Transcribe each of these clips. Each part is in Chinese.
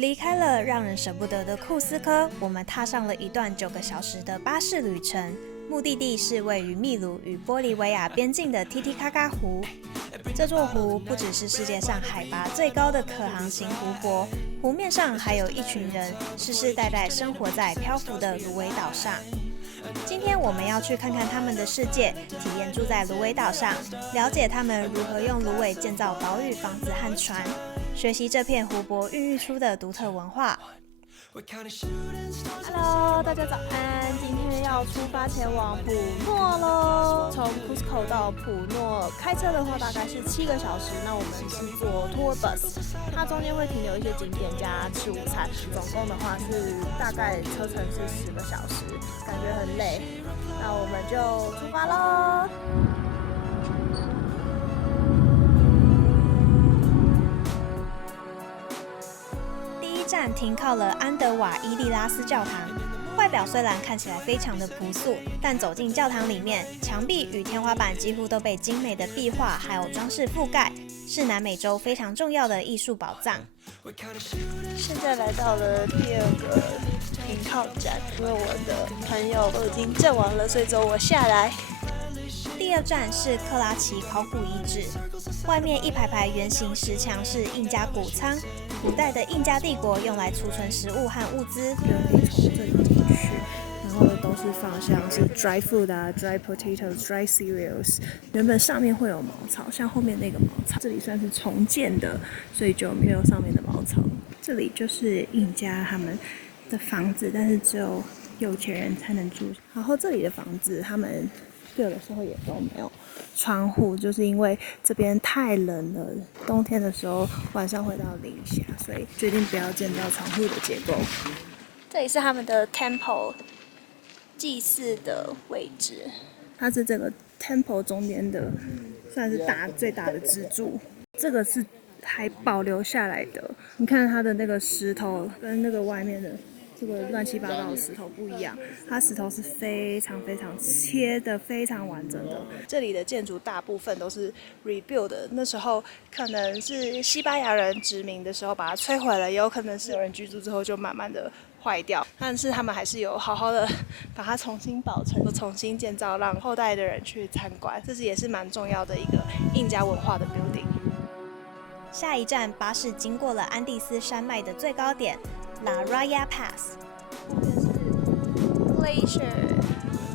离开了让人舍不得的库斯科，我们踏上了一段9个小时的巴士旅程。目的地是位于秘鲁与玻利维亚边境的提提卡卡湖。这座湖不只是世界上海拔最高的可航行湖泊，湖面上还有一群人世世代代生活在漂浮的芦苇岛上。今天我们要去看看他们的世界，体验住在芦苇岛上，了解他们如何用芦苇建造岛屿、房子和船，学习这片湖泊孕育出的独特文化。Hello， 大家早安！今天要出发前往普诺喽。从 Cusco 到普诺开车的话大概是7个小时，那我们是坐 tour bus， 它中间会停留一些景点加吃午餐，总共的话是大概车程是10个小时，感觉很累。那我们就出发喽！站停靠了安德瓦伊利拉斯教堂，外表虽然看起来非常的朴素，但走进教堂里面，墙壁与天花板几乎都被精美的壁画还有装饰覆盖，是南美洲非常重要的艺术宝藏。现在来到了第2个停靠站，因为我的朋友都已经阵亡了，所以只有我下来。第2站是克拉奇考古遗址，外面一排排圆形石墙是印加谷仓，古代的印加帝国用来储存食物和物资。可以从这里进去，然后都是放像是 dry food 啊 ，dry potatoes、dry cereals。原本上面会有茅草，像后面那个茅草，这里算是重建的，所以就没有上面的茅草。这里就是印加他们的房子，但是只有有钱人才能住。然后这里的房子，他们有的时候也都没有窗户，就是因为这边太冷了，冬天的时候晚上会到零下，所以决定不要建造窗户的结构。这里是他们的 temple 祭祀的位置，它是这个 temple 中间的算是最大的支柱，这个是还保留下来的。你看它的那个石头跟那个外面的这个乱七八糟的石头不一样，它石头是非常切的非常完整的。这里的建筑大部分都是 rebuild 的，那时候可能是西班牙人殖民的时候把它摧毁了，也有可能是有人居住之后就慢慢的坏掉，但是他们还是有好好的把它重新保存、重新建造，让后代的人去参观，这是也是蛮重要的一个印加文化的 building。下一站，巴士经过了安第斯山脉的最高点 La Raya Pass。这是 glacier，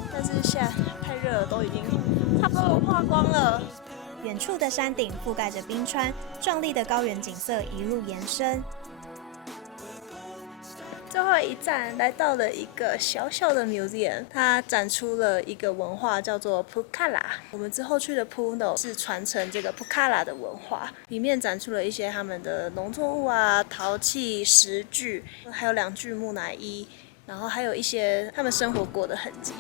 但是现在太热了，都已经差不多融化光了。远处的山顶覆盖着冰川，壮丽的高原景色一路延伸。最后一站来到了一个小小的 museum， 它展出了一个文化叫做 Pucallpa。我们之后去的 Puno 是传承这个 Pucallpa 的文化，里面展出了一些他们的农作物啊、陶器、石具，还有2具木乃伊，然后还有一些他们生活过的痕迹。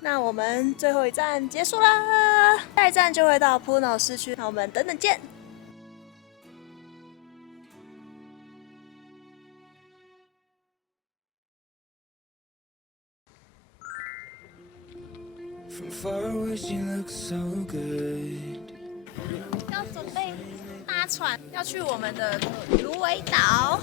那我们最后一站结束啦，下一站就会到 Puno 市区，那我们等等见。要准备搭船，要去我们的芦苇岛。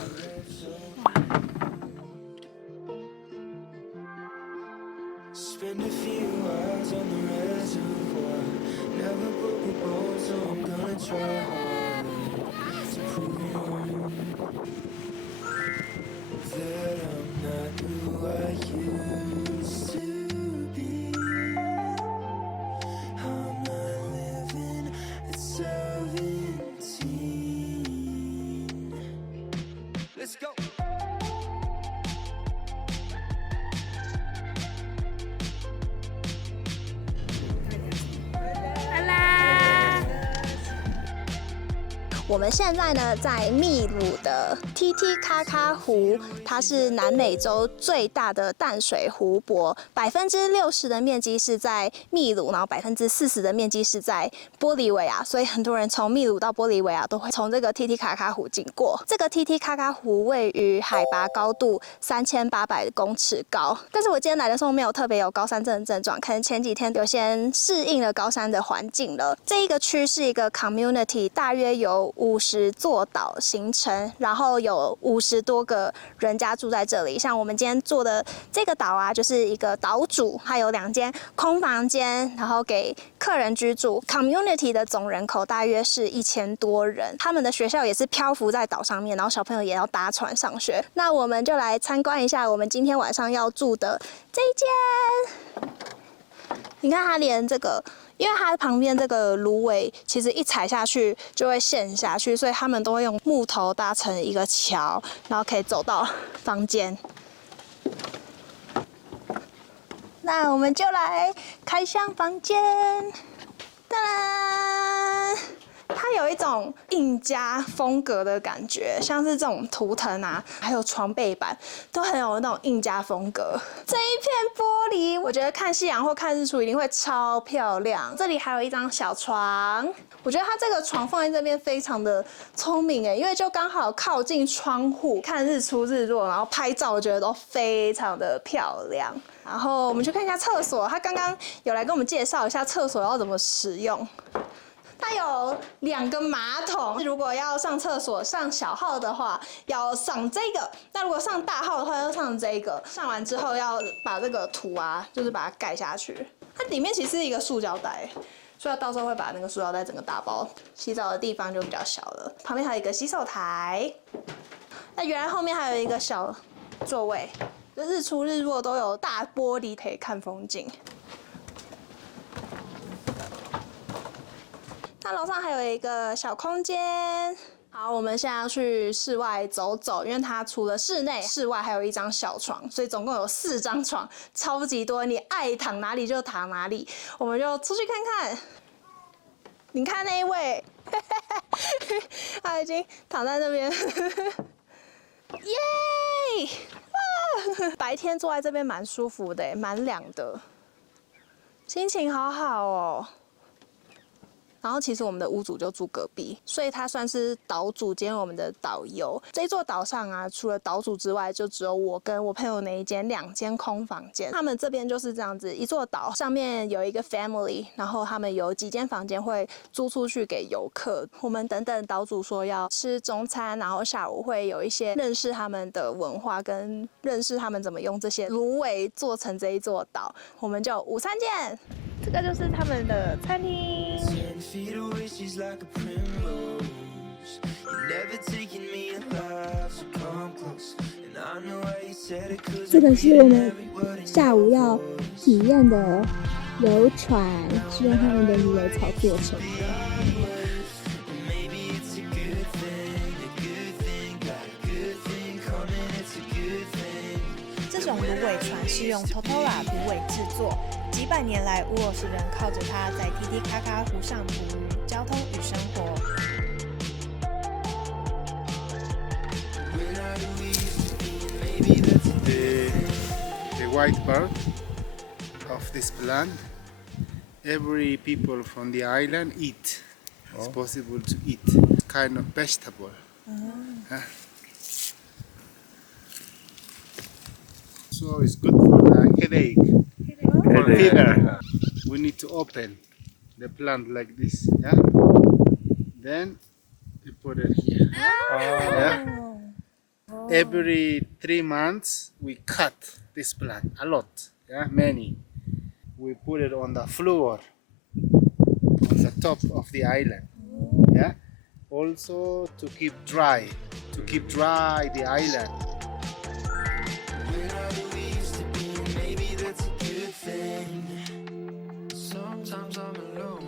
Let's go. 我们现在呢，在秘鲁的提提卡卡湖，它是南美洲最大的淡水湖泊，60%的面积是在秘鲁，然后40%的面积是在玻利维亚，所以很多人从秘鲁到玻利维亚都会从这个提提卡卡湖经过。这个提提卡卡湖位于海拔高度3800公尺高，但是我今天来的时候没有特别有高山症的症状，可能前几天有先适应了高山的环境了。这一个区是一个 community， 大约有50座岛形成，然后有50多个人家住在这里。像我们今天做的这个岛啊，就是一个岛主，他有2间空房间，然后给客人居住。Community 的总人口大约是1000多人，他们的学校也是漂浮在岛上面，然后小朋友也要搭船上学。那我们就来参观一下我们今天晚上要住的这一间。你看它连这个，因为它旁边这个芦苇其实一踩下去就会陷下去，所以他们都会用木头搭成一个桥，然后可以走到房间。那我们就来开箱房间，当然，它有一种印加风格的感觉，像是这种图腾啊，还有床背板，都很有那种印加风格。这一片玻璃，我觉得看夕阳或看日出一定会超漂亮。这里还有一张小床，我觉得它这个床放在这边非常的聪明因为就刚好靠近窗户，看日出日落，然后拍照，我觉得都非常的漂亮。然后我们去看一下厕所，他刚刚有来跟我们介绍一下厕所要怎么使用。它有2个马桶，如果要上厕所上小号的话，要上这个；那如果上大号的话，要上这个。上完之后要把这个土啊，就是把它盖下去。它里面其实是一个塑胶袋，所以到时候会把那个塑胶袋整个打包。洗澡的地方就比较小了。旁边还有一个洗手台。那原来后面还有一个小座位，就日出日落都有大玻璃可以看风景。那楼上还有一个小空间。好，我们现在要去室外走走，因为它除了室内、室外还有一张小床，所以总共有4张床，超级多，你爱躺哪里就躺哪里。我们就出去看看。你看那一位，他已经躺在那边，耶！哇，白天坐在这边蛮舒服的，蛮凉的，心情好好哦。然后其实我们的屋主就住隔壁，所以他算是岛主兼我们的导游。这座岛上啊，除了岛主之外，就只有我跟我朋友那一间2间空房间。他们这边就是这样子，一座岛上面有一个 family， 然后他们有几间房间会租出去给游客。我们等等岛主说要吃中餐，然后下午会有一些认识他们的文化，跟认识他们怎么用这些芦苇做成这一座岛。我们就午餐见。这个就是他们的餐厅。这个是我们下午要体验的游船，是用他们的芦苇草做成的。这种芦苇船是用 Totora 芦苇制作，几百年来，乌罗斯人靠着它在提提卡卡湖上捕鱼、交通与生活。The white part of this plant, every people from the island eat. It's possible to eat. It's kind of vegetable. So it's good for the headache, for fever. We need to open the plant like this, yeah. Then you put it here. Yeah. Every 3 months we cut this plant a lot, yeah, many. We put it on the floor, on the top of the island, yeah. Also to keep dry the island.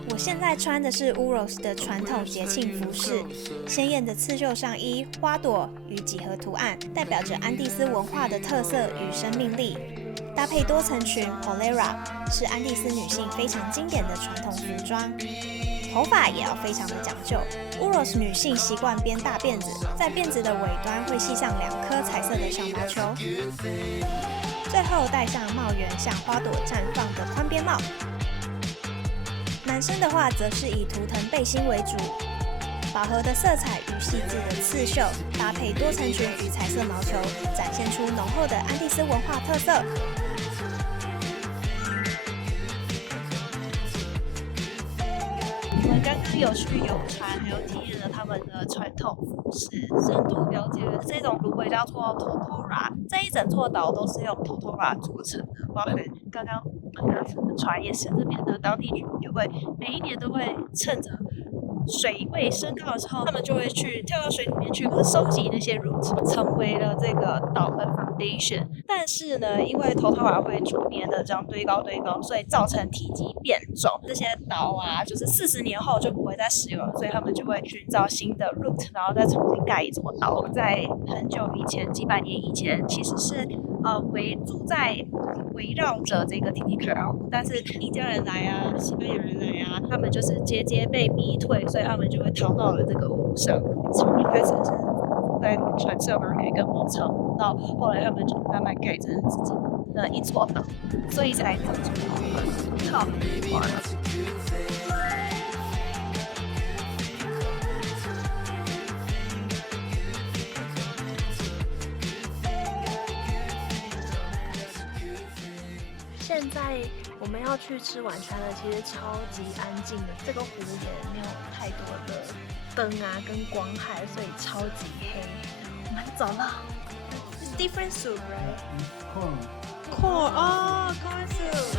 我现在穿的是乌罗斯的传统节庆服饰，鲜艳的刺绣上衣、花朵与几何图案，代表着安第斯文化的特色与生命力。搭配多层裙 polera 是安第斯女性非常经典的传统服装。头发也要非常的讲究，乌罗斯女性习惯编大辫子，在辫子的尾端会系上2颗彩色的小毛球，最后戴上帽檐像花朵绽放的宽边帽。男生的话则是以图腾背心为主，饱和的色彩与细致的刺绣，搭配多层裙与彩色毛球，展现出浓厚的安第斯文化特色。我们刚刚就是有去游船，还有体验了他们的传统服饰，深度了解了这种芦苇叫做 Totora。这一整座岛都是用 Totora 组成的，包括刚刚我们搭乘的船也是这边的当地居民会每一年都会趁着水位升高的时候，他们就会去跳到水里面去收集那些 root， 成为了这个岛的 foundation。但是呢，因为Totora会逐年的这样堆高，所以造成体积变重。这些岛啊，就是40年后就不会再使用了，所以他们就会寻找新的 root， 然后再重新盖一座岛。在很久以前，几百年以前，其实是围绕着这个提提卡卡湖，但是印加人来啊，西班牙人来啊，他们就是节被逼退，所以他们就会逃到了这个湖上。从一开始是在船上面有一个茅草屋，到后来他们就慢慢盖成自己的一座岛，所以才造成很靠北化。现在我们要去吃晚餐了，其实超级安静的，这个湖也没有太多的灯啊跟光害，所以超级黑。我们走了 ，It's different soup, right? Corn, oh, corn soup.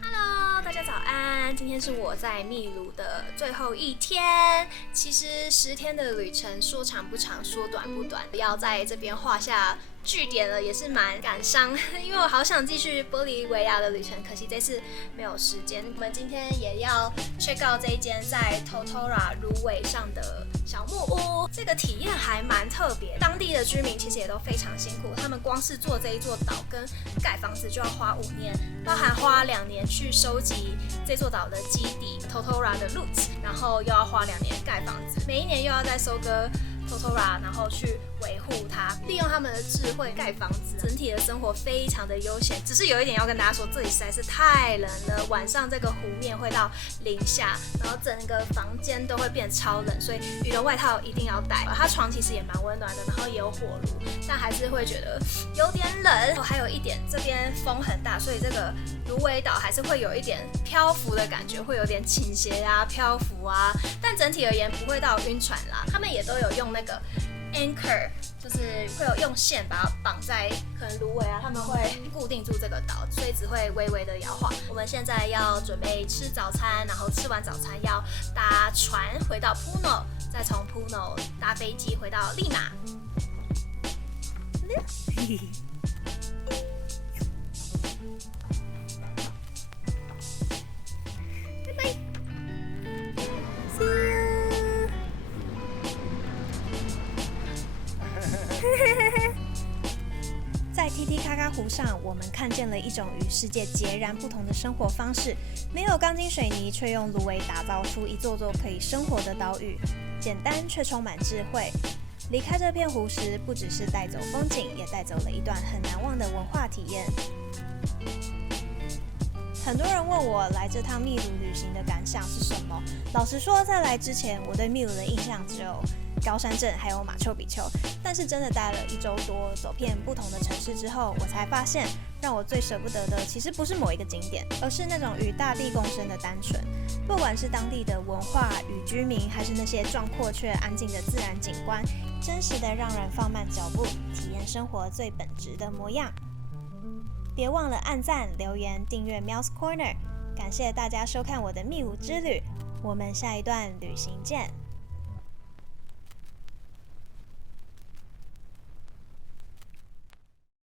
Hello， 大家早安！今天是我在秘鲁的最后一天。其实10天的旅程，说长不长，说短不短，要在这边画下据点了，也是蛮感伤，因为我好想继续玻利维亚的旅程，可惜这次没有时间。我们今天也要 check out 这一间在 Totora 芦苇上的小木屋，这个体验还蛮特别。当地的居民其实也都非常辛苦，他们光是做这一座岛跟盖房子就要花5年，包含花2年去收集这座岛的基地 Totora 的 roots， 然后又要花2年盖房子，每一年又要再收割Totora， 然后去维护它，利用他们的智慧盖房子，整体的生活非常的悠闲。只是有一点要跟大家说，这里实在是太冷了，晚上这个湖面会到零下，然后整个房间都会变超冷，所以羽绒外套一定要带。它床其实也蛮温暖的，然后也有火炉，但还是会觉得有点冷。还有一点，这边风很大，所以这个芦苇岛还是会有一点漂浮的感觉，会有点倾斜啊、漂浮啊，但整体而言不会到晕船啦。他们也都有用那个 anchor， 就是会有用线把它绑在可能芦苇啊，他们会固定住这个岛，所以只会微微的摇晃。我们现在要准备吃早餐，然后吃完早餐要搭船回到 Puno， 再从 Puno 搭飞机回到利马。拜拜 ，See you。在提提卡卡湖上，我们看见了一种与世界截然不同的生活方式，没有钢筋水泥，却用芦苇打造出一座座可以生活的岛屿，简单却充满智慧。离开这片湖时，不只是带走风景，也带走了一段很难忘的文化体验。很多人问我来这趟秘鲁旅行的感想是什么？老实说，在来之前，我对秘鲁的印象只有高山镇还有马丘比丘，但是真的待了1周多，走遍不同的城市之后，我才发现，让我最舍不得的其实不是某一个景点，而是那种与大地共生的单纯。不管是当地的文化与居民，还是那些壮阔却安静的自然景观，真实的让人放慢脚步，体验生活最本质的模样。别忘了按赞、留言、订阅 Mouse Corner， 感谢大家收看我的秘鲁之旅，我们下一段旅行见。